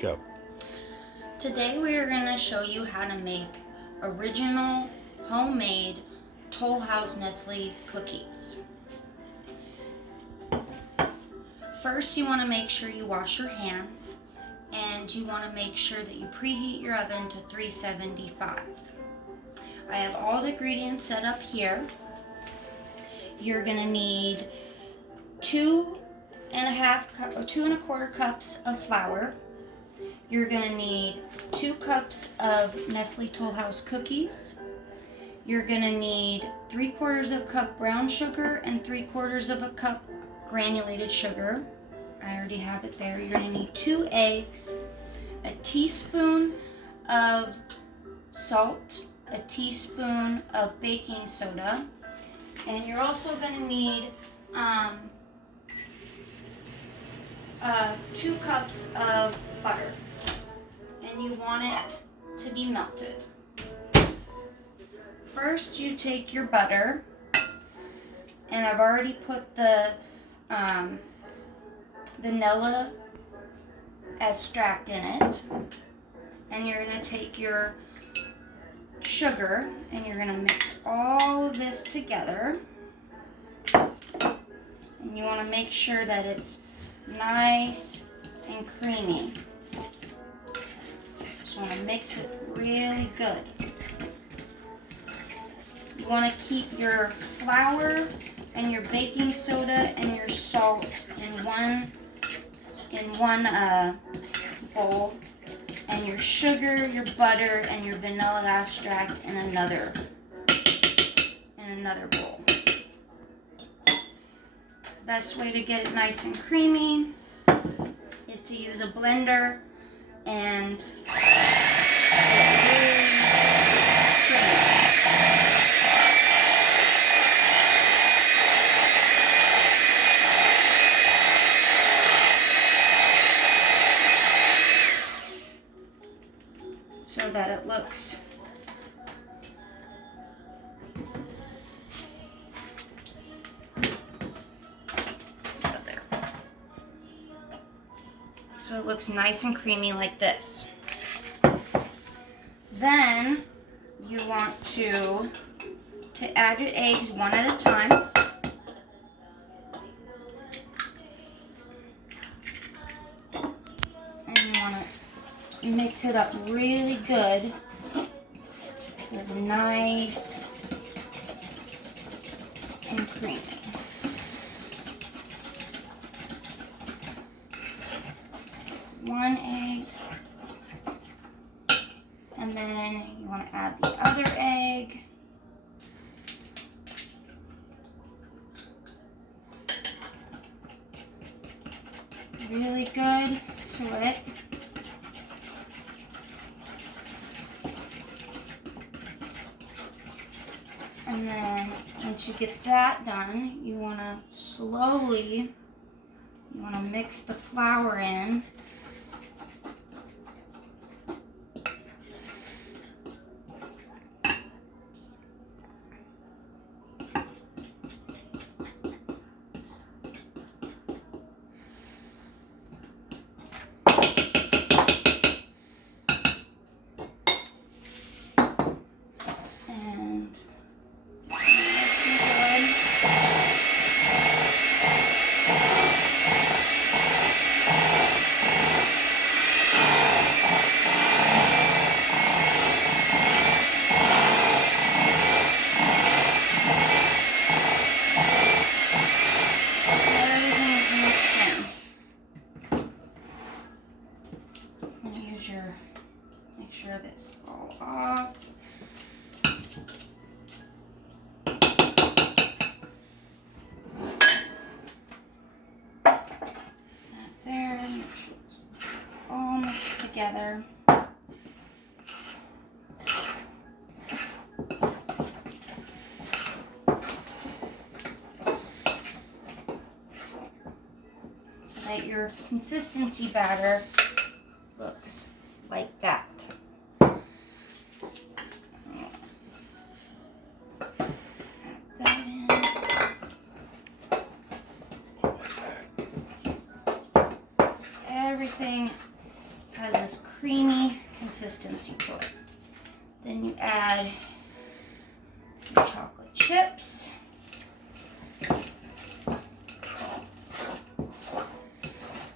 Go. Today we are going to show you how to make original homemade Tollhouse Nestle cookies. First, you want to make sure you wash your hands, and you want to make sure that you preheat your oven to 375. I have all the ingredients set up here. You're going to need 2.25 cups of flour. You're going to need 2 cups of Nestle Tollhouse cookies. You're going to need 3/4 cup brown sugar and 3/4 cup granulated sugar. I already have it there. You're going to need 2 eggs, a teaspoon of salt, a teaspoon of baking soda, and you're also going to need 2 cups of butter, and you want it to be melted. First, you take your butter, and I've already put the vanilla extract in it, and you're going to take your sugar and you're going to mix all of this together, and you want to make sure that it's nice and creamy. Just want to mix it really good. You want to keep your flour and your baking soda and your salt in one bowl, and your sugar, your butter, and your vanilla extract in another bowl. Best way to get it nice and creamy is to use a blender and so that it looks nice and creamy like this. Then you want to add your eggs one at a time. And you want to mix it up really good. It's nice and creamy. One egg, and then you want to add the other egg. Really good to it. And then once you get that done, you want to mix the flour in. Make sure this all off. That there, make sure it's all mixed together. So that your consistency batter looks like that. Everything has has this creamy consistency to it. Then you add your chocolate chips.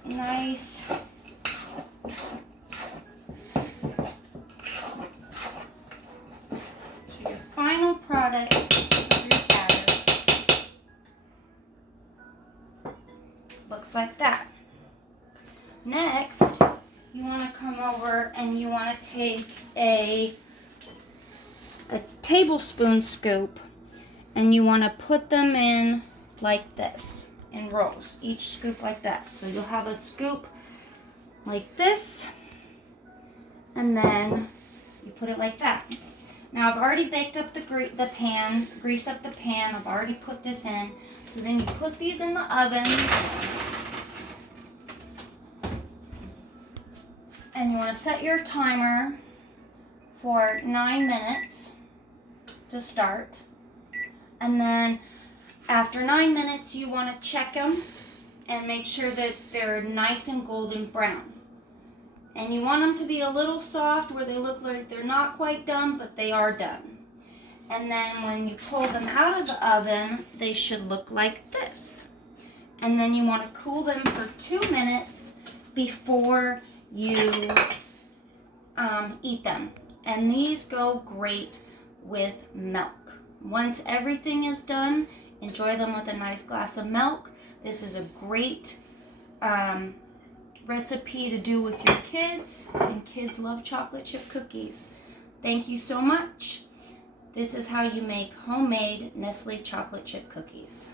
Nice. So your final product of your batter looks like that. Next, you want to come over and you want to take a tablespoon scoop and you want to put them in like this, in rows, each scoop like that. So you'll have a scoop like this, and then you put it like that. Now I've already baked up the pan, greased up the pan. I've already put this in. So then you put these in the oven, and you want to set your timer for 9 minutes to start. And then after 9 minutes, you want to check them and make sure that they're nice and golden brown. And you want them to be a little soft where they look like they're not quite done, but they are done. And then when you pull them out of the oven, they should look like this. And then you want to cool them for 2 minutes before you eat them. And these go great with milk. Once everything is done, enjoy them with a nice glass of milk. This is a great recipe to do with your kids, and kids love chocolate chip cookies. Thank you so much. This is how you make homemade Nestle chocolate chip cookies.